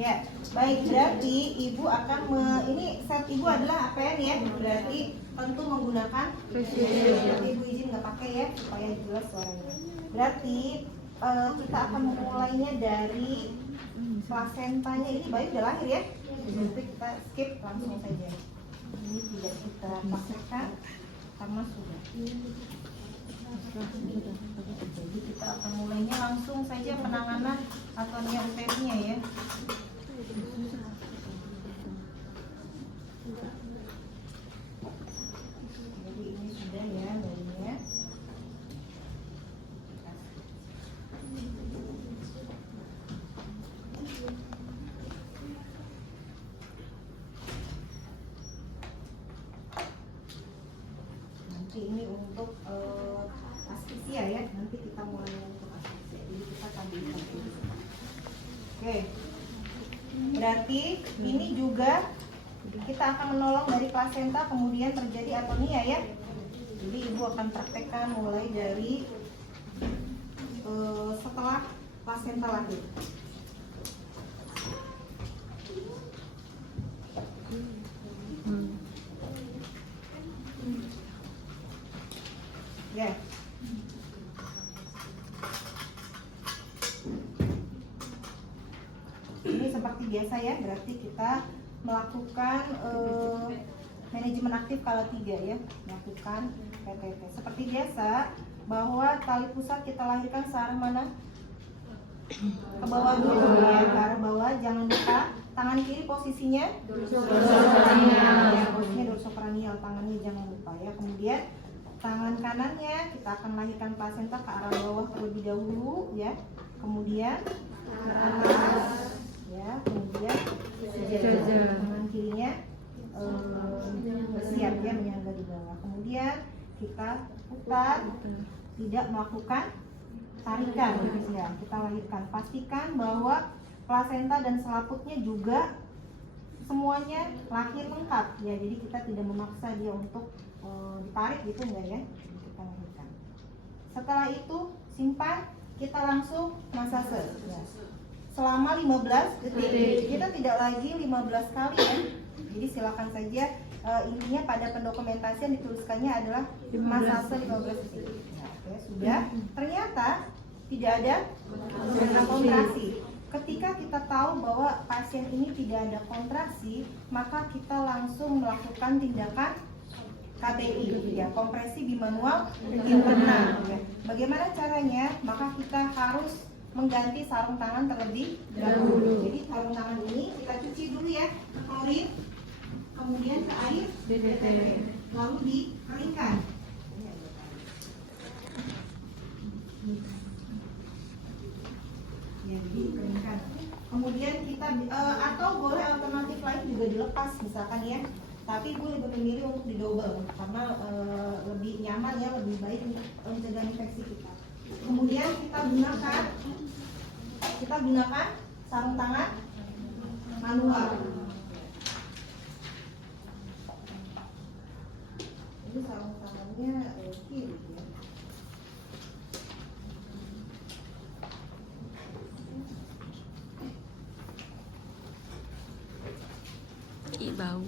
Ya, baik, berarti ibu akan ini set ibu adalah APN ya, berarti tentu menggunakan berarti ibu izin nggak pakai ya supaya jelas suaranya. Berarti kita akan memulainya dari plasentanya. Ini bayi udah lahir ya, jadi kita skip langsung saja. Ini tidak kita pakaikan karena sudah. Jadi kita akan mulainya langsung saja penanganan atonia uterusnya ya. Jadi ini sudah ya bayinya. Nanti ini untuk asfiksia ya. Nanti kita mulai untuk asfiksia. Jadi kita tampilkan ini. Oke. Berarti ini juga kita akan menolong dari plasenta kemudian terjadi atonia ya. Jadi ibu akan praktekkan mulai dari setelah plasenta lahir. Ya. Ini seperti biasa ya, berarti kita melakukan manajemen aktif skala 3 ya, melakukan PTT. Seperti biasa bahwa tali pusat kita lahirkan searah mana? Ke bawah dulu ya, ke arah bawah. Jangan lupa tangan kiri posisinya dorsokranial. Ya, posisinya dorsokranial, tangannya jangan lupa ya. Kemudian tangan kanannya kita akan lahirkan plasenta ke arah bawah terlebih dahulu ya. Kemudian ke atas ya, kemudian tangan kirinya siap ya menyangga di bawah. Kemudian kita putar, tidak melakukan tarikan ya. Kita lahirkan, pastikan bahwa plasenta dan selaputnya juga semuanya lahir lengkap ya. Jadi kita tidak memaksa dia untuk ditarik gitu enggak ya. Jadi kita lahirkan. Setelah itu simpan, kita langsung masase ya. Selama 15 detik. Kita tidak lagi 15 kali ya. Jadi silakan saja, intinya pada pendokumentasian dituliskannya adalah masase 15 detik. Nah, oke, sudah. Ternyata tidak ada kontraksi. Ketika kita tahu bahwa pasien ini tidak ada kontraksi, maka kita langsung melakukan tindakan KBI ya, kompresi bimanual internal ya. Bagaimana caranya? Maka kita harus mengganti sarung tangan terlebih dahulu. Jadi sarung tangan ini kita cuci dulu ya, ke klorin, kemudian ke air DDT, lalu dikeringkan. Ya, jadi dikeringkan. Kemudian kita atau boleh alternatif lain juga dilepas misalkan ya. Tapi ibu lebih memilih untuk didouble karena lebih nyaman ya, lebih baik untuk mencegah infeksi kita. Kemudian kita gunakan sarung tangan manual. Ini sarung tangannya kiri ya. Bau.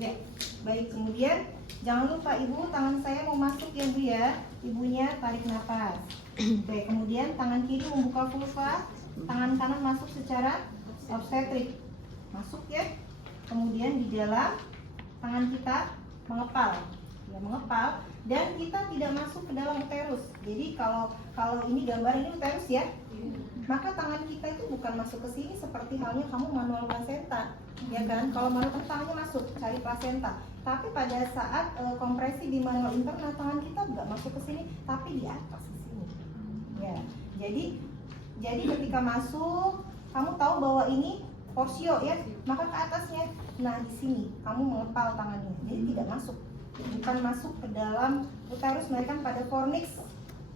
Ya, baik. Kemudian jangan lupa ibu, tangan saya mau masuk ya bu ya. Ibunya tarik nafas. Oke, kemudian tangan kiri membuka vulva, tangan kanan masuk secara obstetrik. Masuk ya. Kemudian di dalam tangan kita mengepal. Ya, mengepal dan kita tidak masuk ke dalam uterus. Jadi kalau ini gambar ini uterus ya. Maka tangan kita itu bukan masuk ke sini seperti halnya kamu manual plasenta, ya kan? Kalau manual tangannya masuk cari plasenta, tapi pada saat kompresi di manual internal tangan kita nggak masuk ke sini, tapi di atas di sini. Ya, jadi ketika masuk, kamu tahu bahwa ini porsio ya, maka ke atasnya. Nah di sini kamu mengepal tangannya, jadi tidak masuk, bukan masuk ke dalam uterus, melainkan pada fornix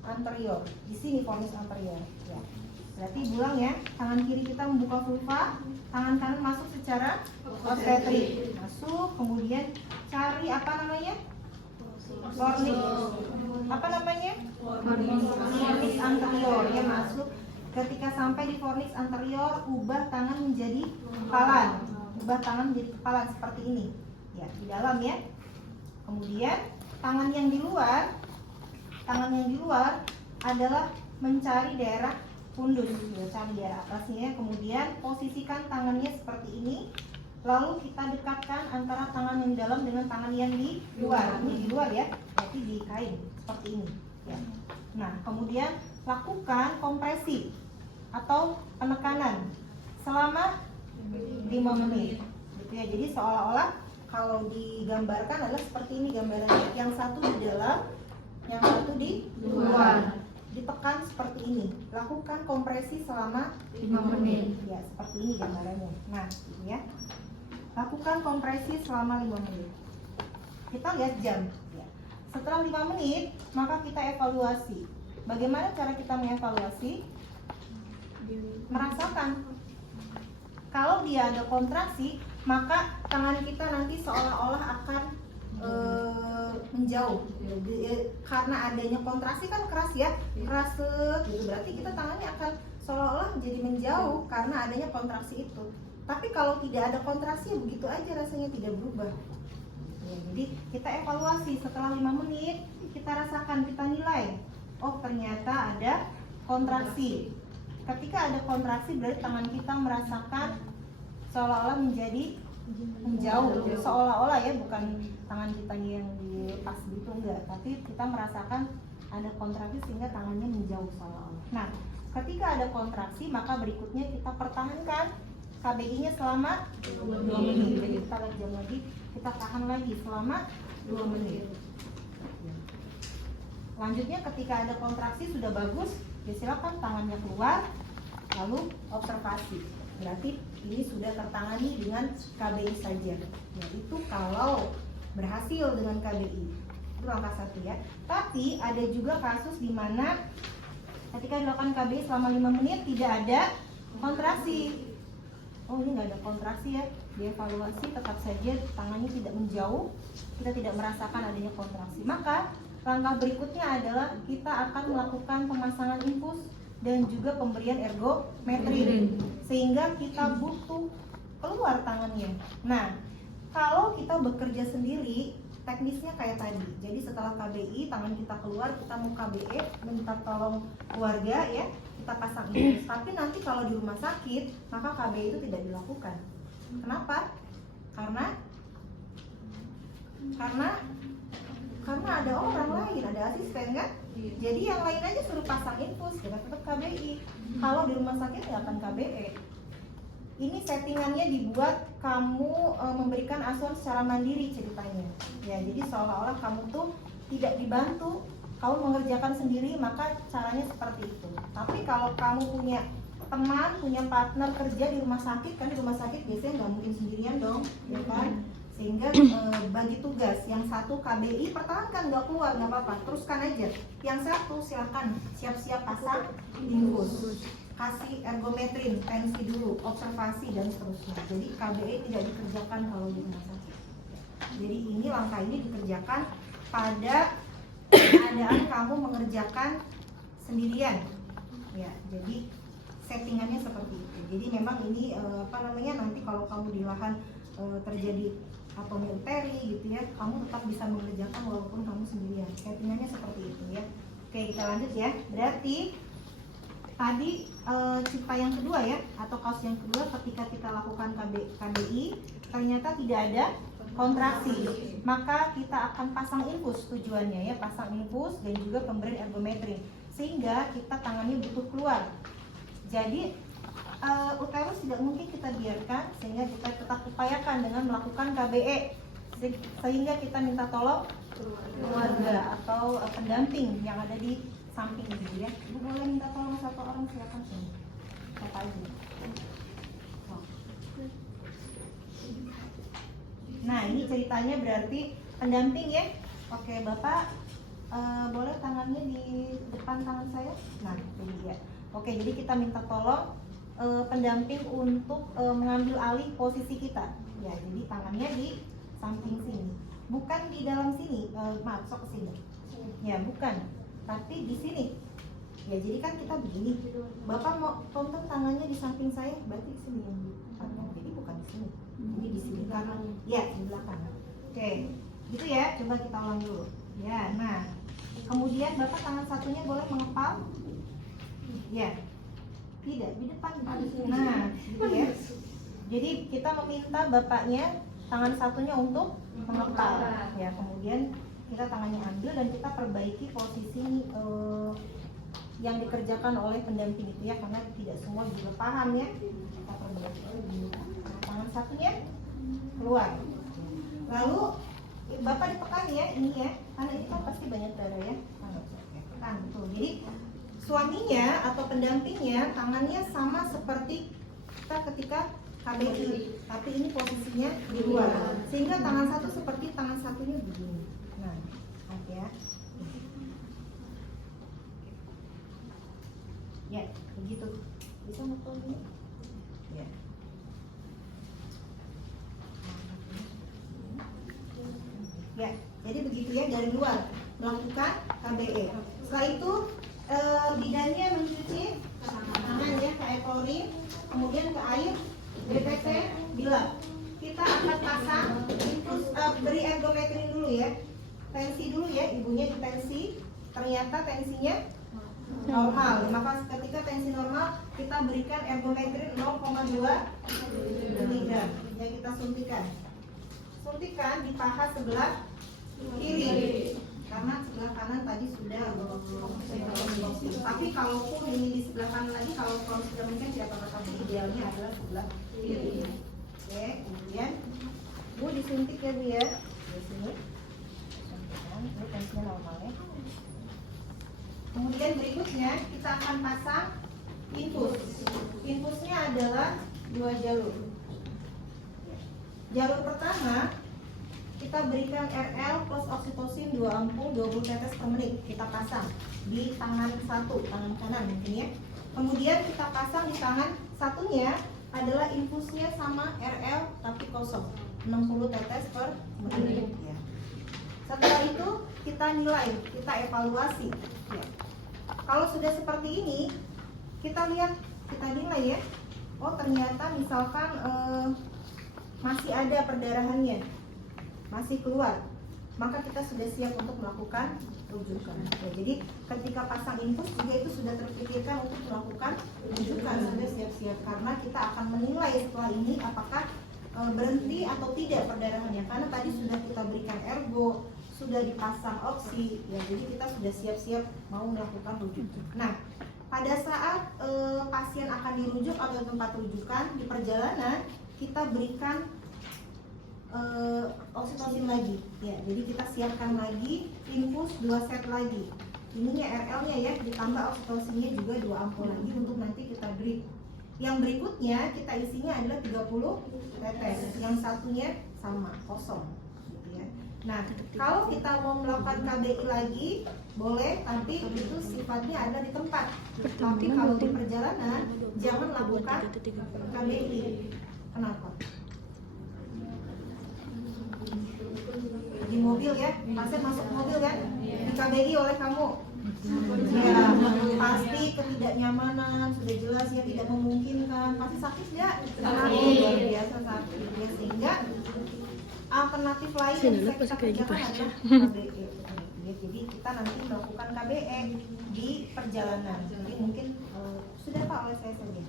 anterior. Di sini fornix anterior. Ya. Berarti ulang ya, tangan kiri kita membuka vulva, tangan kanan masuk secara obstetrik. Masuk, kemudian cari apa namanya? Fornix. Apa namanya? Fornix anterior ya, masuk Ketika sampai di fornix anterior, ubah tangan menjadi kepalan. Ubah tangan menjadi kepalan seperti ini. Ya, di dalam ya. Kemudian tangan yang di luar adalah mencari daerah fundus, ya, cari daerah atasnya. Kemudian posisikan tangannya seperti ini. Lalu kita dekatkan antara tangan yang di dalam dengan tangan yang di luar. Ini di luar ya, berarti di kain seperti ini. Ya. Nah, kemudian lakukan kompresi atau penekanan selama 5 menit. Gitu ya. Jadi seolah-olah kalau digambarkan adalah seperti ini gambarannya. Yang satu di dalam, yang satu di luar. Ditekan seperti ini. Lakukan kompresi selama 5 menit. Ya, seperti ini gambarannya. Nah, ini ya. Lakukan kompresi selama 5 menit. Kita lihat jam. Ya. Setelah 5 menit, maka kita evaluasi. Bagaimana cara kita mengevaluasi? Merasakan. Kalau dia ada kontraksi, maka tangan kita nanti seolah-olah akan menjauh. Karena adanya kontraksi kan keras ya, keras gitu. Berarti kita tangannya akan seolah-olah jadi menjauh karena adanya kontraksi itu. Tapi kalau tidak ada kontraksi, begitu aja rasanya tidak berubah. Ya, jadi kita evaluasi setelah 5 menit, kita rasakan, kita nilai. Oh, ternyata ada kontraksi. Ketika ada kontraksi berarti tangan kita merasakan seolah-olah menjadi menjauh, seolah-olah ya, bukan tangan kita yang dilepas gitu, enggak, tapi kita merasakan ada kontraksi sehingga tangannya menjauh seolah-olah. Nah, ketika ada kontraksi maka berikutnya kita pertahankan KBI-nya selama 2 menit. Jadi kita lihat jam lagi, kita tahan lagi selama 2 menit. Lanjutnya ketika ada kontraksi sudah bagus, ya silakan tangannya keluar, lalu observasi. Berarti ini sudah tertangani dengan KBI saja. Ya, itu kalau berhasil dengan KBI. Itu langkah 1 ya. Tapi ada juga kasus di mana ketika dilakukan KBI selama 5 menit tidak ada kontraksi. Oh, ini nggak ada kontraksi ya. Dievaluasi tetap saja tangannya tidak menjauh, kita tidak merasakan adanya kontraksi. Maka langkah berikutnya adalah kita akan melakukan pemasangan infus dan juga pemberian ergometrin, sehingga kita butuh keluar tangannya. Nah, kalau kita bekerja sendiri, teknisnya kayak tadi. Jadi setelah KBI, tangan kita keluar, kita mau KBE, minta tolong keluarga ya, kita pasang infus. Tapi nanti kalau di rumah sakit, maka KBI itu tidak dilakukan. Kenapa? Karena ada orang lain, ada asisten kan? Jadi yang lain aja suruh pasang infus, kita tetap KBI. Kalau di rumah sakit nggak akan KBE. Ini settingannya dibuat kamu memberikan asuhan secara mandiri ceritanya. Ya, jadi seolah-olah kamu tuh tidak dibantu, kamu mengerjakan sendiri, maka caranya seperti itu. Tapi kalau kamu punya teman, punya partner kerja di rumah sakit, kan di rumah sakit biasanya nggak mungkin sendirian dong, ya kan? Sehingga bagi tugas, yang satu KBI pertahankan, nggak keluar, nggak apa-apa, teruskan aja. Yang satu silakan siap-siap pasang infus, kasih ergometrin, tensi dulu, observasi dan seterusnya. Jadi KBI tidak dikerjakan kalau di rumah sakit. Jadi ini langkah ini dikerjakan pada keadaan kamu mengerjakan sendirian. Ya, jadi settingannya seperti itu. Jadi memang ini nanti kalau kamu di lahan terjadi atau militeri gitu ya, kamu tetap bisa mengerjakan walaupun kamu sendirian. Settingannya seperti itu ya. Oke, kita lanjut ya. Berarti tadi cipta yang kedua ya, atau kasus yang kedua ketika kita lakukan KBI ternyata tidak ada kontraksi, maka kita akan pasang infus, tujuannya ya, pasang infus dan juga pemberian ergometrin, sehingga kita tangannya butuh keluar. Jadi uterus tidak mungkin kita biarkan, sehingga kita tetap upayakan dengan melakukan KBE, sehingga kita minta tolong keluarga atau pendamping yang ada di samping gitu ya. Ibu boleh minta tolong satu orang, silakan sini. Siapa aja? Nah, ini ceritanya berarti pendamping ya. Oke, Bapak boleh tangannya di depan tangan saya. Nah, ini dia. Oke, jadi kita minta tolong pendamping untuk mengambil alih posisi kita. Ya, jadi tangannya di samping sini, bukan di dalam sini. Maaf, sok ke sini. Ya, bukan, tapi di sini. Ya, jadi kan kita begini. Bapak mau tonton tangannya di samping saya, berarti di sini yang dipandang. Jadi bukan di sini. Jadi di sini karena ya di belakang. Oke, gitu ya. Coba kita ulang dulu. Ya, nah. Kemudian Bapak tangan satunya boleh mengepal. Ya. Tidak, di depan. Nah, gitu ya. Jadi kita meminta Bapaknya tangan satunya untuk mengepal. Ya, kemudian kita tangannya ambil dan kita perbaiki posisi yang dikerjakan oleh pendamping itu ya, karena tidak semua juga paham ya. Kita perbaiki dulu. Tangan satunya keluar. Lalu Bapak ditekan ya, ini ya, karena ini kan pasti banyak darah ya. Tekan, betul. Jadi suaminya atau pendampingnya tangannya sama seperti kita ketika KBI, tapi ini posisinya di luar, sehingga tangan satu seperti tangan satunya begini. Nah, lihat ya. Ya, begitu. Bisa mukul ini? Ya. Ya, jadi begitu ya, dari luar melakukan KBE. Setelah itu bidannya mencuci tangan ya ke air klorin, kemudian ke air BPT bila kita akan pasang infus, beri ergometrin dulu ya, tensi dulu ya, ibunya di tensi, ternyata tensinya normal, maka ketika tensi normal kita berikan ergometrin 0,2 mg yang kita suntikan di paha sebelah kiri, karena sebelah kanan tadi sudah tapi kalaupun ini di sebelah kanan lagi, kalau sudah mungkin tidak apa-apa, idealnya adalah sebelah kiri. Oke, kemudian Bu disuntik ya Bu ya, di sini suntikan, ini tensinya normal ya. Kemudian berikutnya kita akan pasang infus. Infusnya adalah 2 jalur. Jalur pertama kita berikan RL plus oksitosin 2 ampul 20 tetes per menit. Kita pasang di tangan satu, tangan kanan mungkin ya. Kemudian kita pasang di tangan satunya adalah infusnya sama RL tapi kosong, 60 tetes per menit ya. Setelah itu kita nilai, kita evaluasi ya. Kalau sudah seperti ini, kita lihat, kita nilai ya. Oh ternyata misalkan masih ada perdarahannya, masih keluar, maka kita sudah siap untuk melakukan rujukan. Ya, jadi ketika pasang infus juga itu sudah terpikirkan untuk melakukan rujukan, sudah siap-siap, karena kita akan menilai setelah ini apakah berhenti atau tidak perdarahannya, karena tadi sudah kita berikan ergo, sudah dipasang oksi, ya jadi kita sudah siap-siap mau melakukan rujukan. Nah, pada saat pasien akan dirujuk atau tempat rujukan di perjalanan, kita berikan oksitosin lagi, ya. Jadi kita siapkan lagi infus 2 set lagi. Ininya RL-nya ya, ditambah oksitosinnya juga 2 ampul lagi untuk nanti kita beri. Yang berikutnya kita isinya adalah 30 tetes, yang satunya sama kosong. Nah, kalau kita mau melakukan KBI lagi, boleh, tapi itu sifatnya ada di tempat. Tapi kalau di perjalanan, jangan lakukan KBI. Kenapa? Di mobil ya, pasien masuk mobil kan, di KBI oleh kamu. Ya, pasti ketidaknyamanan, sudah jelas ya, tidak memungkinkan. Pasti sakit ya? Luar biasa sakit ya, sehingga alternatif lain yang bisa kita kerjakan adalah KBE. Jadi kita nanti melakukan KBE di perjalanan. Jadi mungkin sudah Pak oleh saya saja,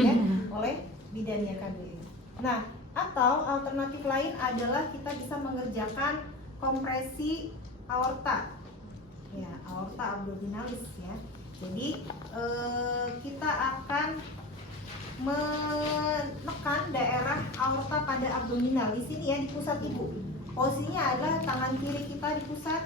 dan oleh bidannya KBE. Nah, atau alternatif lain adalah kita bisa mengerjakan kompresi aorta, ya aorta abdominalis ya. Jadi kita akan menekan daerah aorta pada abdominal di sini ya, di pusat ibu. Posisinya adalah tangan kiri kita di pusat